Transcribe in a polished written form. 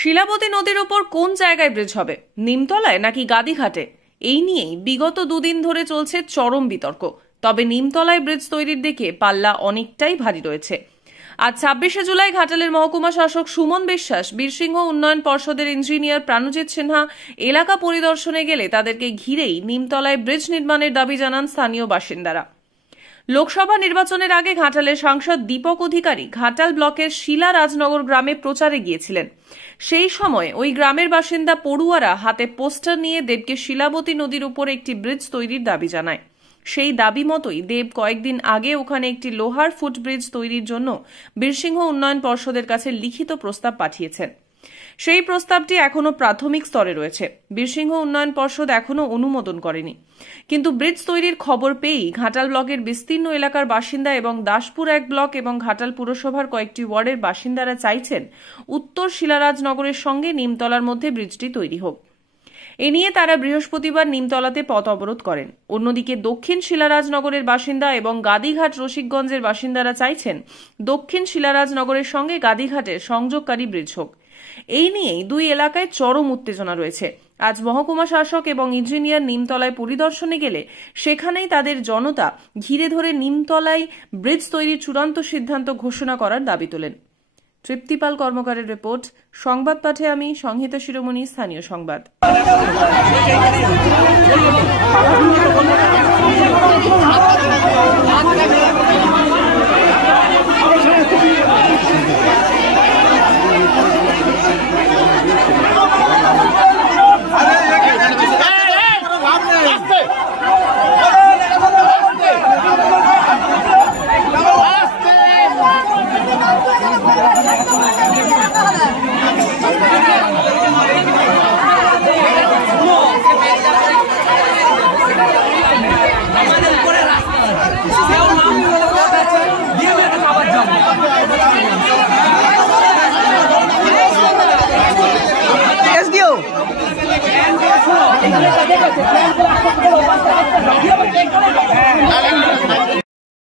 শিলাবতী নদীর ওপর কোন জায়গায় ব্রিজ হবে, নিমতলায় নাকি গাদিঘাটে? এই নিয়েই বিগত দুদিন ধরে চলছে চরম বিতর্ক। তবে নিমতলায় ব্রিজ তৈরির দিকে পাল্লা অনেকটাই ভারী রয়েছে। আজ 26শে জুলাই ঘাটালের মহকুমা শাসক সুমন বিশ্বাস, বীরসিংহ উন্নয়ন পর্ষদের ইঞ্জিনিয়ার প্রাণজিৎ সিনহা এলাকা পরিদর্শনে গেলে তাদেরকে ঘিরেই নিমতলায় ব্রিজ নির্মাণের দাবি জানান স্থানীয় বাসিন্দারা। লোকসভা নির্বাচনের আগে ঘাটালের সাংসদ দীপক অধিকারী ঘাটাল ব্লকের শিলা রাজনগর গ্রামে প্রচারে গিয়েছিলেন। সেই সময় ওই গ্রামের বাসিন্দা পড়ুয়ারা হাতে পোস্টার নিয়ে দেবকে শিলাবতী নদীর উপর একটি ব্রিজ তৈরির দাবি জানায়। সেই দাবি মতোই দেব কয়েকদিন আগে ওখানে একটি লোহার ফুটব্রিজ তৈরির জন্য বীরসিংহ উন্নয়ন পর্ষদের কাছে লিখিত প্রস্তাব পাঠিয়েছেন। সেই প্রস্তাবটি এখনো প্রাথমিক স্তরে রয়েছে। বীরসিংহ উন্নয়ন পর্ষদ এখনো অনুমোদন করেনি। কিন্তু ব্রিজ তৈরির খবর পেয়েই ঘাটাল ব্লকের বিস্তীর্ণ এলাকার বাসিন্দা এবং দাসপুর 1 ব্লক এবং ঘাটাল পুরসভার কয়েকটি ওয়ার্ডের বাসিন্দারা চাইছেন উত্তর শিলারাজনগরের সঙ্গে নিমতলার মধ্যে ব্রিজটি তৈরি হোক। এ নিয়ে তারা বৃহস্পতিবার নিমতলাতে পথ অবরোধ করেন। অন্যদিকে দক্ষিণ শিলারাজনগরের বাসিন্দা এবং গাদিঘাট রসিকগঞ্জের বাসিন্দারা চাইছেন দক্ষিণ শিলারাজনগরের সঙ্গে গাদিঘাটের সংযোগকারী ব্রিজ হোক। এই নিয়েই দুই এলাকায় চরম উত্তেজনা রয়েছে। আজ মহকুমা শাসক এবং ইঞ্জিনিয়ার নিমতলায় পরিদর্শনে গেলে সেখানেই তাদের জনতা ঘিরে ধরে নিমতলায় ব্রিজ তৈরির চূড়ান্ত সিদ্ধান্ত ঘোষণা করার দাবি তোলেন। তৃপ্তিপাল কর্মকারের রিপোর্ট। সংবাদ পাঠে আমি সংহিতা শিরোমণি, স্থানীয় সংবাদ। Let's go.